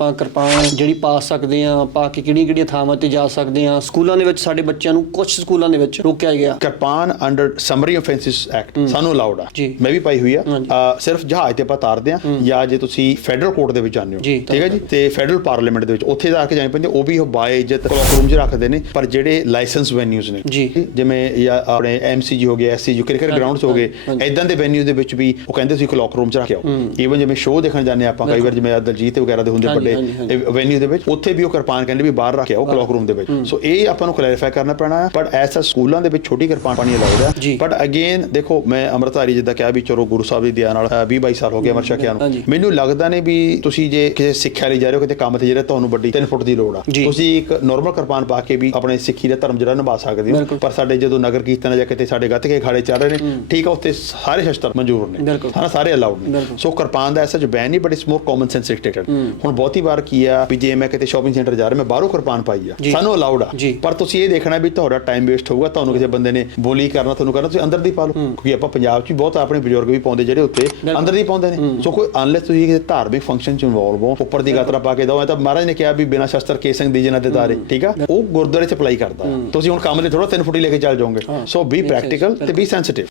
ਆਪਾਂ ਕਿਰਪਾਨ ਜਿਹੜੀ ਪਾ ਸਕਦੇ ਆ ਪਾ ਕੇ ਕਿਹੜੀਆਂ ਕਿਹੜੀਆਂ ਥਾਵਾਂ ਤੇ ਜਾ ਸਕਦੇ ਆ ਸਕੂਲਾਂ ਦੇ ਵਿੱਚ ਸਾਡੇ ਬੱਚਿਆਂ ਨੂੰ ਕੁਝ ਸਕੂਲਾਂ ਦੇ ਵਿੱਚ ਰੋਕਿਆ ਗਿਆ। Kirpan under summary offences act ਸਾਨੂੰ ਅਲਾਉਡ ਆ। ਮੈਂ ਵੀ ਪਾਈ ਹੋਈ ਆ। ਸਿਰਫ ਜਹਾਜ਼ ਤੇ ਆਪਾਂ ਤਾਰਦੇ ਆ ਜਾਂ ਜੇ ਤੁਸੀਂ ਫੈਡਰਲ ਕੋਰਟ ਦੇ ਵਿੱਚ ਜਾਂਦੇ ਹੋ। ਠੀਕ ਹੈ ਜੀ? ਤੇ ਫੈਡਰਲ ਪਾਰਲੀਮੈਂਟ ਦੇ ਵਿੱਚ ਉੱਥੇ ਜਾ ਕੇ ਜਾਣੇ ਪੈਂਦੇ ਉਹ ਵੀ ਉਹ ਬਾਏ ਇੱਜ਼ਤ ਕਲੌਕ ਰੂਮ 'ਚ ਰੱਖਦੇ ਨੇ ਪਰ ਜਿਹੜੇ ਲਾਇਸੈਂਸ ਵੈਨਿਊਜ਼ ਨੇ। ਜਿਵੇਂ ਜਾਂ ਆਪਣੇ ਐਮਸੀਜੀ ਹੋ ਗਿਆ ਐਸਸੀਜੀ ਕ੍ਰਿਕਟ ਗਰਾਊਂਡਸ ਹੋ ਗਏ। ਇਦਾਂ ਦੇ ਵੈਨਿਊ ਦੇ ਵਿੱਚ ਵੀ ਉਹ ਕਹਿੰਦੇ ਤੁਸੀਂ ਕਲੌਕ ਰੂਮ 'ਚ ਰੱਖ ਕੇ ਆਓ ਈਵਨ ਜਿਵੇਂ ਸ਼ੋਅ ਦੇਖਣ ਜਾਂਦੇ ਆਪਾਂ ਕਈ ਵਾਰ ਜਿਵੇਂ ਦਲਜੀਤ ਵਗੈਰਾ ਦੇ ਹੁੰਦੇ ਵੱਡੇ ਹਾਂਜੀ, ਹਾਂਜੀ। ਵੈਨਿਊ ਦੇ ਵਿੱਚ ਉੱਥੇ ਵੀ ਉਹ ਕਿਰਪਾਨ ਕਹਿੰਦੇ ਵੀ ਬਾਹਰ ਰੱਖ ਕੇ ਆਓ ਕਲੌਕ ਰੂਮ ਦੇ ਵਿੱਚ ਸੋ ਇਹ ਆਪਾਂ ਨੂੰ ਕਲੈਰੀਫਾਈ ਕਰਨਾ ਪੈਣਾ ਹੈ ਬਟ ਐਸਾ ਸਕੂਲਾਂ ਦੇ ਵਿੱਚ ਛੋਟੀ ਕਿਰਪਾਨ ਪਾਣੀ। ਹੈ ਬਟ ਅਗੇਨ ਦੇਖੋ ਮੈਂ ਅੰਮ੍ਰਿਤਧਾਰੀ ਜਿੱਦਾਂ ਕਿਹਾ ਵੀ ਚਲੋ ਗੁਰੂ ਸਾਹਿਬ ਦੀ ਦਇਆ ਨਾਲ 20 22 ਸਾਲ ਹੋ ਗਏ ਅਮਰ ਛਕਿਆ ਨੂੰ। ਮੈਨੂੰ ਲੱਗਦਾ ਨਹੀਂ ਵੀ ਤੁਸੀਂ ਜੇ ਕਿਸੇ ਸਿੱਖਿਆ ਲਈ ਜਾ ਰਹੇ ਹੋ ਕਿਤੇ ਕੰਮ ਤੇ ਜਿਹੜਾ ਤੁਹਾਨੂੰ ਵੱਡੀ 3 ਫੁੱਟ ਦੀ ਲੋੜ ਆ। ਤੁਸੀਂ ਇੱਕ ਨਾਰਮਲ ਕਿਰਪਾਨ ਪਾ ਕੇ ਵੀ ਆਪਣੇ ਸਿੱਖੀ ਦਾ ਧਰਮ ਜਿਹੜਾ ਨਿਭਾ ਸਕਦੇ ਹੋ। ਪਰ ਸਾਡੇ ਜਦੋਂ ਨਗਰ ਕੀਰਤਨ ਜਾਂ ਕਿਤੇ ਸਾਡੇ ਗੱਤਕੇ ਖਾੜੇ ਚੱਲ ਰਹੇ ਨੇ ਠੀਕ ਆ ਉੱਥੇ ਸਾਰੇ ਸ਼ਸਤਰ ਮਨਜ਼ੂਰ ਨੇ ਸਾਰੇ ਅਲਾਉਡ ਨੇ। ਸੋ ਕਿਰਪਾਨ ਦਾ ਐਸਾ ਜੋ ਬੈਨ ਨਹੀਂ but it's more common sense restricted ਹੁਣ ਬਹੁਤੀ ਵਾਰ ਕੀ ਆ ਵੀ ਜੇ ਮੈਂ ਕਿਤੇ ਸ਼ਾਪਿੰਗ ਸੈਂਟਰ ਜਾ ਰਿਹਾ ਮੈਂ ਬਾਹਰੋਂ ਕਿਰਪਾਨ ਪਾਈ ਆ। ਸਾਨੂੰ ਅਲਾਉਡ ਆ। ਪਰ ਤੁਸੀਂ ਇਹ ਦੇਖਣਾ ਵੀ ਤੁਹਾਡਾ ਟਾਈਮ ਵੇਸਟ ਹੋਊਗਾ ਤੁਹਾਨੂੰ ਕਿਸੇ ਬੰਦੇ ਨੇ ਬੋਲੀ ਕਰਨਾ ਤੁਹਾਨੂੰ ਕਰਨਾ ਤੁਸੀਂ ਅੰਦਰ ਦੀ ਪਾ ਲਓ। ਕਿਉਂਕਿ ਆਪਾਂ ਪੰਜਾਬ 'ਚ ਬਹੁਤ ਆਪਣੇ ਬਜ਼ੁਰਗ ਵੀ ਪਾਉਂਦੇ ਜਿਹੜੇ ਉੱਤੇ ਅੰਦਰ ਦੀ ਪਾਉਂਦੇ ਨੇ। ਸੋ ਕੋਈ ਅਨਲੈਸ ਤੁਸੀਂ ਕਿਸੇ ਧਾਰਮਿਕ ਫੰਕਸ਼ਨ 'ਚ ਇਨਵੋਲਵ ਹੋ ਉੱਪਰ ਦੀ ਗਾਤਰਾ ਪਾ ਕੇ ਦੋ ਤਾਂ ਮਹਾਰਾਜ ਨੇ ਕਿਹਾ ਵੀ ਬਿਨਾਂ ਸ਼ਸਤਰ ਕੇਸੰਗ ਦੀ ਜਨਾਂ ਦੇ ਦਾਰੇ ਠੀਕ ਆ? ਉਹ ਗੁਰਦੁਆਰੇ 'ਚ ਅਪਲਾਈ ਕਰਦਾ। ਤੁਸੀਂ ਹੁਣ ਕੰਮ ਲਈ ਥੋੜਾ 3 ਫੁੱਟ ਲੈ ਕੇ ਚੱਲ ਜਾਓਗੇ। ਸੋ ਬੀ ਪ੍ਰੈਕਟੀਕਲ ਤੇ ਬੀ ਸੈਂਸਿਟਿਵ